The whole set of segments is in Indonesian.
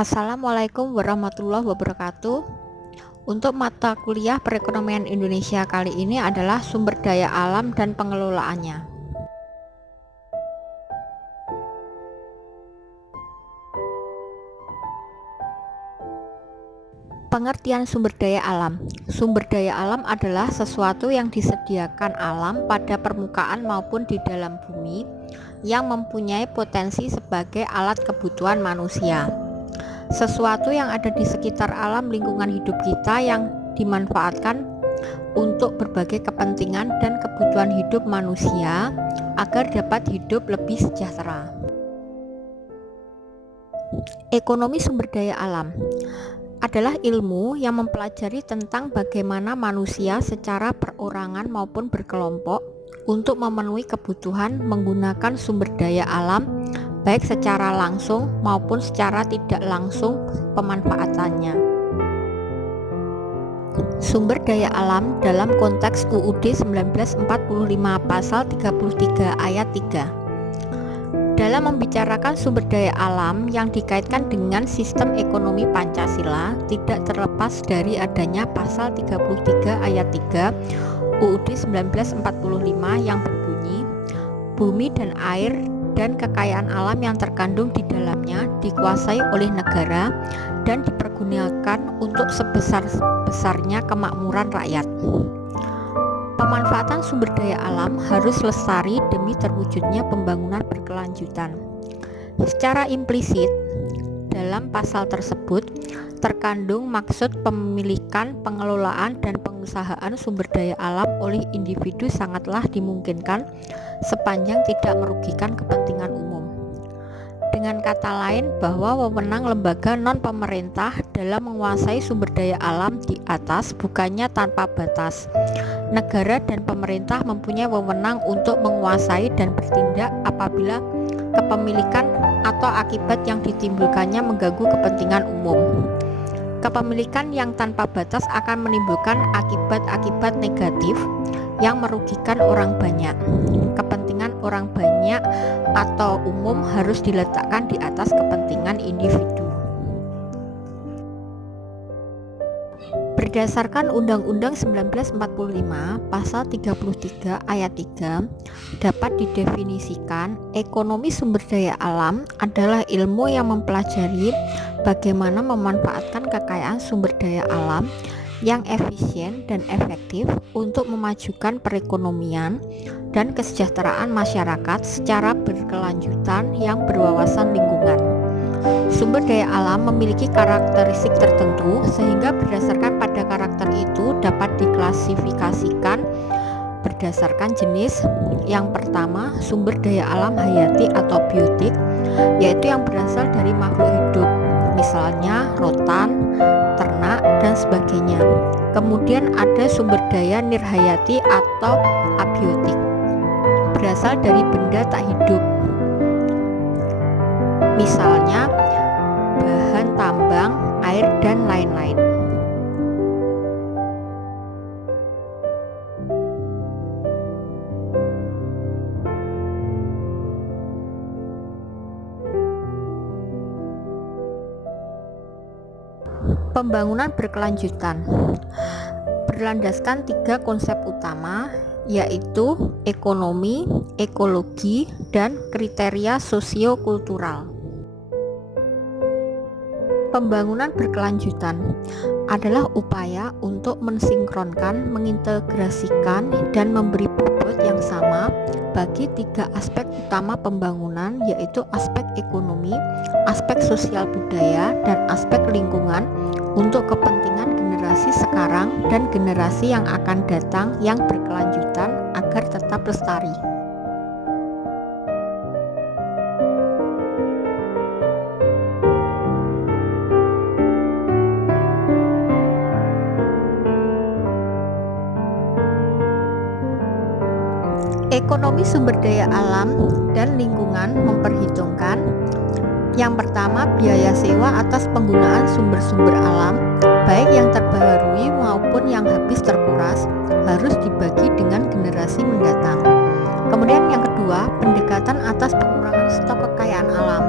Assalamualaikum warahmatullahi wabarakatuh. Untuk mata kuliah perekonomian Indonesia kali ini adalah sumber daya alam dan pengelolaannya. Pengertian sumber daya alam. Sumber daya alam adalah sesuatu yang disediakan alam pada permukaan maupun di dalam bumi yang mempunyai potensi sebagai alat kebutuhan manusia. Sesuatu yang ada di sekitar alam lingkungan hidup kita yang dimanfaatkan untuk berbagai kepentingan dan kebutuhan hidup manusia agar dapat hidup lebih sejahtera. Ekonomi sumber daya alam adalah ilmu yang mempelajari tentang bagaimana manusia secara perorangan maupun berkelompok untuk memenuhi kebutuhan menggunakan sumber daya alam, baik secara langsung maupun secara tidak langsung pemanfaatannya. Sumber daya alam dalam konteks UUD 1945 pasal 33 ayat 3. Dalam membicarakan sumber daya alam yang dikaitkan dengan sistem ekonomi Pancasila, tidak terlepas dari adanya pasal 33 ayat 3 UUD 1945 yang berbunyi, bumi dan air dan kekayaan alam yang terkandung di dalamnya dikuasai oleh negara dan dipergunakan untuk sebesar-besarnya kemakmuran rakyat. Pemanfaatan sumber daya alam harus lestari demi terwujudnya pembangunan berkelanjutan. Secara implisit, dalam pasal tersebut terkandung maksud pemilikan, pengelolaan, dan pengusahaan sumber daya alam oleh individu sangatlah dimungkinkan sepanjang tidak merugikan kepentingan umum. Dengan kata lain, bahwa wewenang lembaga non-pemerintah dalam menguasai sumber daya alam di atas bukannya tanpa batas. Negara dan pemerintah mempunyai wewenang untuk menguasai dan bertindak apabila kepemilikan atau akibat yang ditimbulkannya mengganggu kepentingan umum. Kepemilikan yang tanpa batas akan menimbulkan akibat-akibat negatif yang merugikan orang banyak. Kepentingan orang banyak atau umum harus diletakkan di atas kepentingan individu. Berdasarkan Undang-Undang 1945 pasal 33 ayat 3 dapat didefinisikan ekonomi sumber daya alam adalah ilmu yang mempelajari bagaimana memanfaatkan kekayaan sumber daya alam yang efisien dan efektif untuk memajukan perekonomian dan kesejahteraan masyarakat secara berkelanjutan yang berwawasan lingkungan. Sumber daya alam memiliki karakteristik tertentu sehingga berdasarkan pada karakter itu dapat diklasifikasikan berdasarkan jenis. Yang pertama, sumber daya alam hayati atau biotik, yaitu yang berasal dari makhluk hidup, misalnya rotan, ternak, dan sebagainya. Kemudian ada sumber daya nirhayati atau abiotik, berasal dari benda tak hidup, misalnya bahan tambang, air, dan lain-lain. Pembangunan berkelanjutan berlandaskan 3 konsep utama, yaitu ekonomi, ekologi, dan kriteria sosiokultural. Pembangunan berkelanjutan adalah upaya untuk mensinkronkan, mengintegrasikan, dan memberi bobot yang sama bagi 3 aspek utama pembangunan, yaitu aspek ekonomi, aspek sosial budaya, dan aspek lingkungan untuk kepentingan generasi sekarang dan generasi yang akan datang yang berkelanjutan agar tetap lestari. Ekonomi sumber daya alam dan lingkungan memperhitungkan yang pertama, biaya sewa atas penggunaan sumber-sumber alam, baik yang terbaharui maupun yang habis terkuras, harus dibagi dengan generasi mendatang. Kemudian yang kedua, pendekatan atas pengurangan stok kekayaan alam.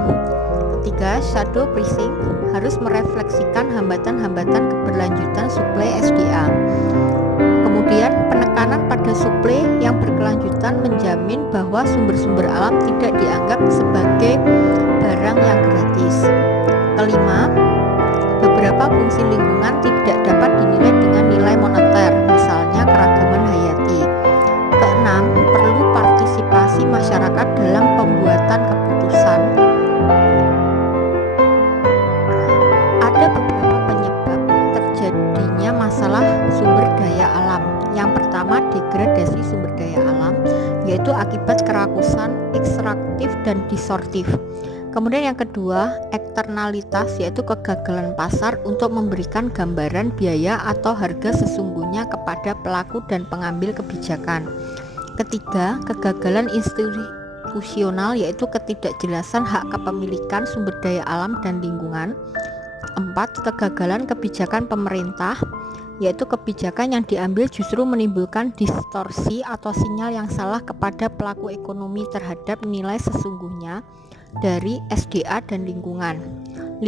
ketiga, shadow pricing harus merefleksikan hambatan-hambatan keberlanjutan suplai SDA. Kemudian, penekanan pada suplai yang berkelanjutan menjamin bahwa sumber-sumber alam tidak dianggap sebagai barang yang gratis. Kelima, beberapa fungsi lingkungan tidak dapat dinilai dengan nilai moneter, misalnya keragaman hayati. Keenam, perlu partisipasi masyarakat dalam pembuatan keputusan. Ada beberapa penyebab terjadinya masalah sumber daya alam. Yang pertama, degradasi sumber daya alam, yaitu akibat kerakusan, ekstraktif, dan disortif. Kemudian yang kedua, eksternalitas, yaitu kegagalan pasar untuk memberikan gambaran biaya atau harga sesungguhnya kepada pelaku dan pengambil kebijakan. Ketiga, kegagalan institusional, yaitu ketidakjelasan hak kepemilikan sumber daya alam dan lingkungan. 4. Kegagalan kebijakan pemerintah, yaitu kebijakan yang diambil justru menimbulkan distorsi atau sinyal yang salah kepada pelaku ekonomi terhadap nilai sesungguhnya dari SDA dan lingkungan. 5.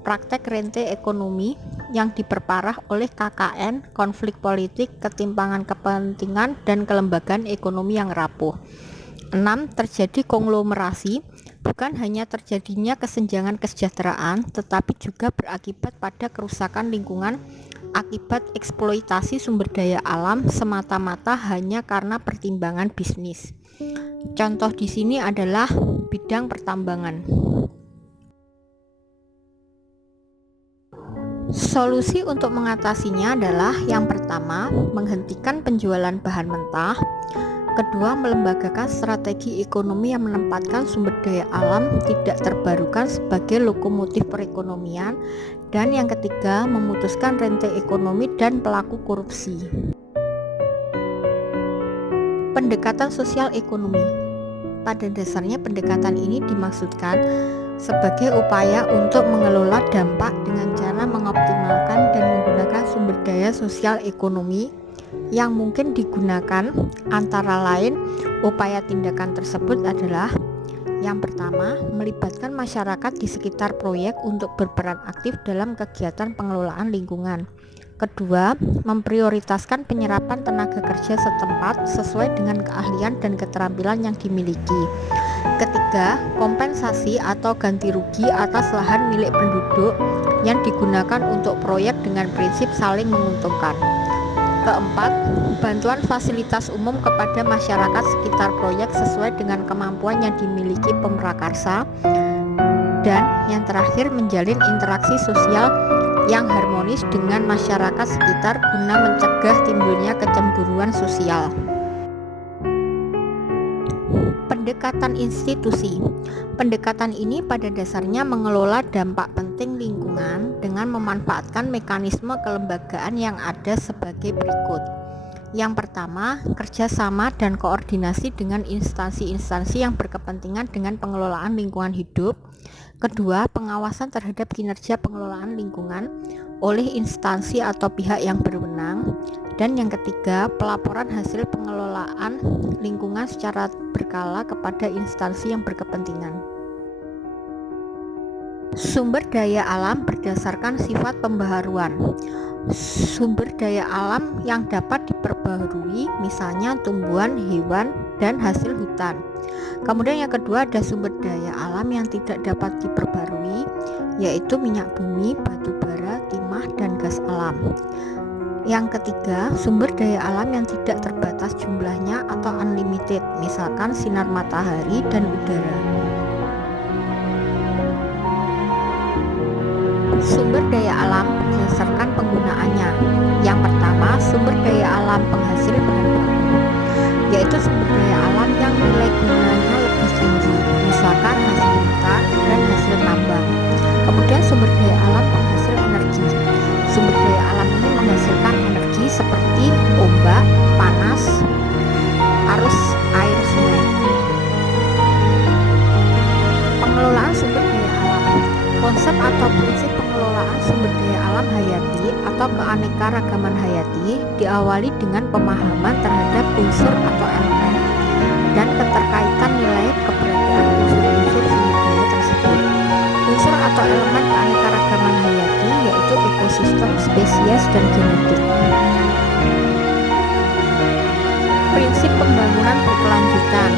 Praktek rente ekonomi yang diperparah oleh KKN, konflik politik, ketimpangan kepentingan, dan kelembagaan ekonomi yang rapuh. 6. Terjadi konglomerasi, bukan hanya terjadinya kesenjangan kesejahteraan, tetapi juga berakibat pada kerusakan lingkungan akibat eksploitasi sumber daya alam semata-mata hanya karena pertimbangan bisnis. Contoh di sini adalah bidang pertambangan. Solusi untuk mengatasinya adalah yang pertama, menghentikan penjualan bahan mentah. Kedua, melembagakan strategi ekonomi yang menempatkan sumber daya alam tidak terbarukan sebagai lokomotif perekonomian. Dan yang ketiga, memutuskan rente ekonomi dan pelaku korupsi. Pendekatan sosial ekonomi. Pada dasarnya pendekatan ini dimaksudkan sebagai upaya untuk mengelola dampak dengan cara mengoptimalkan dan menggunakan sumber daya sosial ekonomi yang mungkin digunakan. Antara lain, upaya tindakan tersebut adalah yang pertama, melibatkan masyarakat di sekitar proyek untuk berperan aktif dalam kegiatan pengelolaan lingkungan. Kedua, memprioritaskan penyerapan tenaga kerja setempat sesuai dengan keahlian dan keterampilan yang dimiliki. Ketiga, kompensasi atau ganti rugi atas lahan milik penduduk yang digunakan untuk proyek dengan prinsip saling menguntungkan. Keempat, bantuan fasilitas umum kepada masyarakat sekitar proyek sesuai dengan kemampuan yang dimiliki pemrakarsa. Dan yang terakhir, menjalin interaksi sosial yang harmonis dengan masyarakat sekitar guna mencegah timbulnya kecemburuan sosial. Pendekatan institusi. Pendekatan ini pada dasarnya mengelola dampak penting lingkungan dengan memanfaatkan mekanisme kelembagaan yang ada sebagai berikut. Yang pertama, kerjasama dan koordinasi dengan instansi-instansi yang berkepentingan dengan pengelolaan lingkungan hidup. Kedua, pengawasan terhadap kinerja pengelolaan lingkungan oleh instansi atau pihak yang berwenang. Dan yang ketiga, pelaporan hasil pengelolaan lingkungan secara berkala kepada instansi yang berkepentingan. Sumber daya alam berdasarkan sifat pembaharuan. Sumber daya alam yang dapat diperbaharui, misalnya tumbuhan, hewan, dan hasil hutan. Kemudian yang kedua, ada sumber daya alam yang tidak dapat diperbarui, yaitu minyak bumi, batu bara, timah, dan gas alam. Yang ketiga, sumber daya alam yang tidak terbatas jumlahnya atau unlimited, misalkan sinar matahari dan udara. Sumber daya alam berdasarkan penggunaannya. Yang pertama, sumber daya alam penghasil bahan baku, yaitu sumber daya alam yang nilai gunanya lebih tinggi, misalkan hasil hutan dan hasil tambang. Kemudian sumber daya alam penghasil energi. Sumber daya alam ini menghasilkan energi seperti ombak, panas, arus air sungai. Pengelolaan sumber daya alam. Konsep atau prinsip pengelolaan sumber daya alam hayati atau keanekaragaman hayati diawali dengan pemahaman terhadap unsur atau elemen dan keterkaitan nilai keberadaan unsur-unsur sumber daya tersebut. elemen keanekaragaman hayati, yaitu ekosistem, spesies, dan genetik. Prinsip pembangunan berkelanjutan.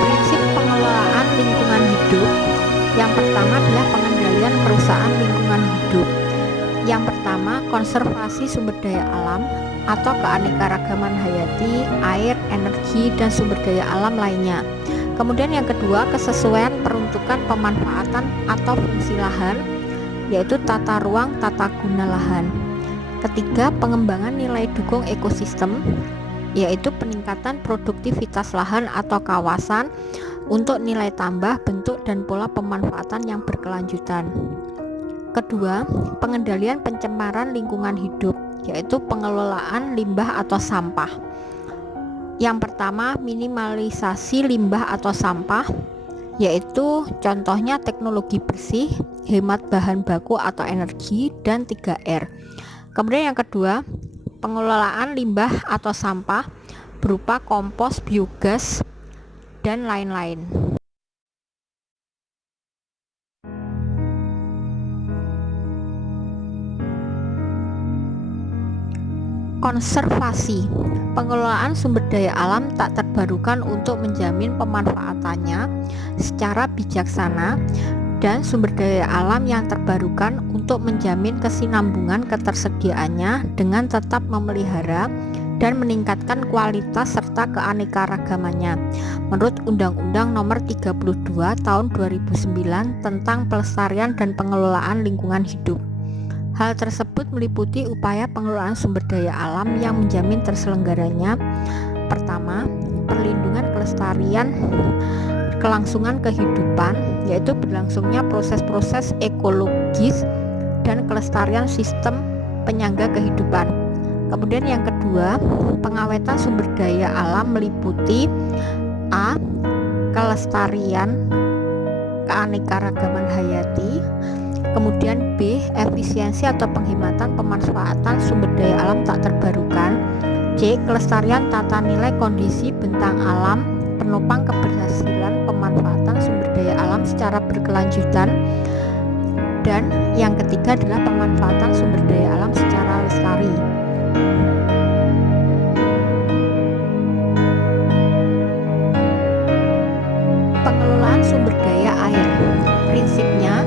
Prinsip pengelolaan lingkungan hidup. Yang pertama adalah pengendalian kerusakan lingkungan hidup. Yang pertama, konservasi sumber daya alam atau keanekaragaman hayati, air, energi, dan sumber daya alam lainnya. Kemudian yang kedua, kesesuaian peruntukan pemanfaatan atau fungsi lahan, yaitu tata ruang, tata guna lahan. Ketiga, pengembangan nilai dukung ekosistem, yaitu peningkatan produktivitas lahan atau kawasan untuk nilai tambah, bentuk, dan pola pemanfaatan yang berkelanjutan. Kedua, pengendalian pencemaran lingkungan hidup, yaitu pengelolaan limbah atau sampah. Yang pertama, minimalisasi limbah atau sampah, yaitu contohnya teknologi bersih, hemat bahan baku atau energi, dan 3R. Kemudian yang kedua, pengelolaan limbah atau sampah berupa kompos, biogas, dan lain-lain. Konservasi, pengelolaan sumber daya alam tak terbarukan untuk menjamin pemanfaatannya secara bijaksana, dan sumber daya alam yang terbarukan untuk menjamin kesinambungan ketersediaannya dengan tetap memelihara dan meningkatkan kualitas serta keanekaragamannya menurut Undang-Undang Nomor 32 Tahun 2009 tentang Pelestarian dan Pengelolaan Lingkungan Hidup. Hal tersebut meliputi upaya pengelolaan sumber daya alam yang menjamin terselenggaranya. Pertama, perlindungan kelestarian kelangsungan kehidupan, yaitu berlangsungnya proses-proses ekologis dan kelestarian sistem penyangga kehidupan. Kemudian yang kedua, pengawetan sumber daya alam meliputi A. Kelestarian keanekaragaman hayati. Kemudian B. Efisiensi atau penghematan pemanfaatan sumber daya alam tak terbarukan. C. Kelestarian tata nilai kondisi bentang alam penopang keberhasilan pemanfaatan sumber daya alam secara berkelanjutan. Dan yang ketiga adalah pemanfaatan sumber daya alam secara lestari. Pengelolaan sumber daya air. Prinsipnya,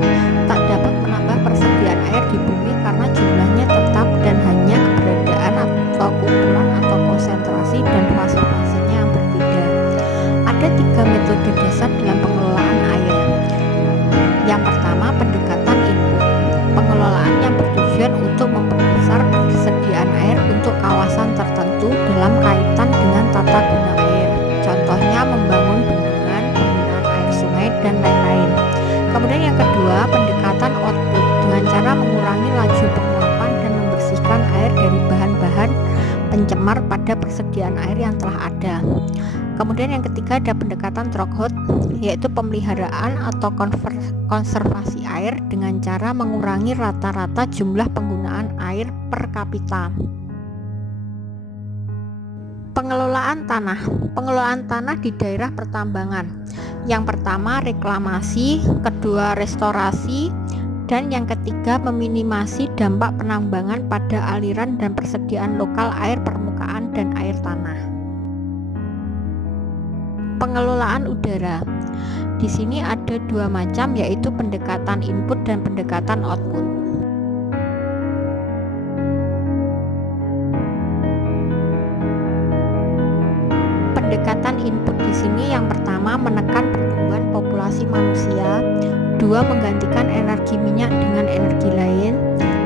tak dapat menambah persediaan air di bumi karena jumlahnya tetap dan hanya keberadaan atau kumpulan atau konsentrasi dan fase-fasenya yang berbeda. Ada 3 metode dasar dalam pengelolaan air. Yang pertama, pendekatan input. Pengelolaan yang bertujuan untuk memperbesar persediaan air untuk kawasan tertentu dalam kaitan dengan tata guna air. Contohnya membangun bendungan, penggunaan air sungai, dan lain-lain. Kemudian yang kedua, pendekatan output dengan cara mengurangi laju penguapan dan membersihkan air dari bahan-bahan pencemar pada persediaan air yang telah ada. Kemudian yang ketiga ada pendekatan Troghout, yaitu pemeliharaan atau konservasi air dengan cara mengurangi rata-rata jumlah penggunaan air per kapita. Pengelolaan tanah. Pengelolaan tanah di daerah pertambangan. Yang pertama reklamasi, kedua restorasi, dan yang ketiga meminimasi dampak penambangan pada aliran dan persediaan lokal air permukaan dan air tanah. Pengelolaan udara. Di sini ada 2 macam, yaitu pendekatan input dan pendekatan output. Pendekatan input di sini yang pertama menekan pertumbuhan populasi manusia, 2 menggantikan energi minyak dengan energi lain,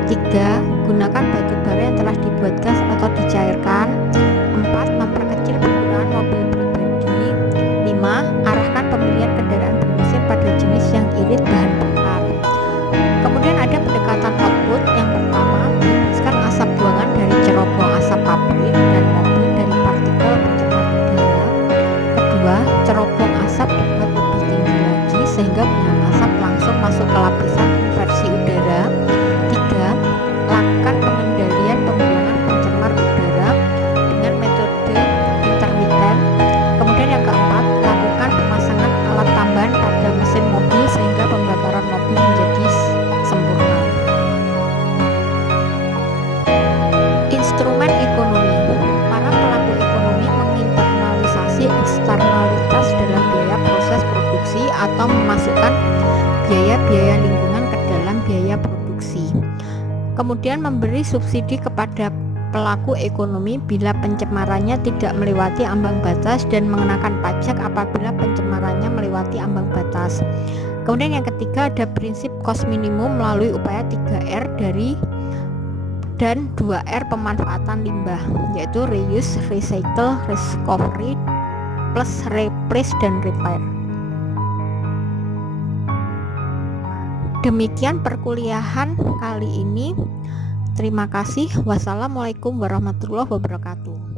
3 gunakan batu bara yang telah dibuat gas atau dicairkan, 4 memperkecil penggunaan mobil pribadi, 5 arahkan pemilihan kendaraan bermesin pada jenis yang irit bahan bakar. Kemudian ada pendekatan output. Yang pertama, bebaskan asap buangan dari cerobong asap pabrik dan mobil dari partikel pencemar udara. Kedua, cerobong asap dibuat lebih tinggi lagi sehingga buangan asap langsung masuk ke lapisan inversi udara. Tiga, lakukan pengendalian pembuangan pencemar udara dengan metode intermiten. Kemudian yang keempat, lakukan pemasangan alat tambahan pada mesin mobil sehingga pembakaran biaya lingkungan ke dalam biaya produksi. Kemudian memberi subsidi kepada pelaku ekonomi bila pencemarannya tidak melewati ambang batas dan mengenakan pajak apabila pencemarannya melewati ambang batas. Kemudian yang ketiga ada prinsip cost minimum melalui upaya 3R dan 2R pemanfaatan limbah, yaitu reuse, recycle, recovery, plus replace dan repair. Demikian perkuliahan kali ini. Terima kasih. Wassalamualaikum warahmatullahi wabarakatuh.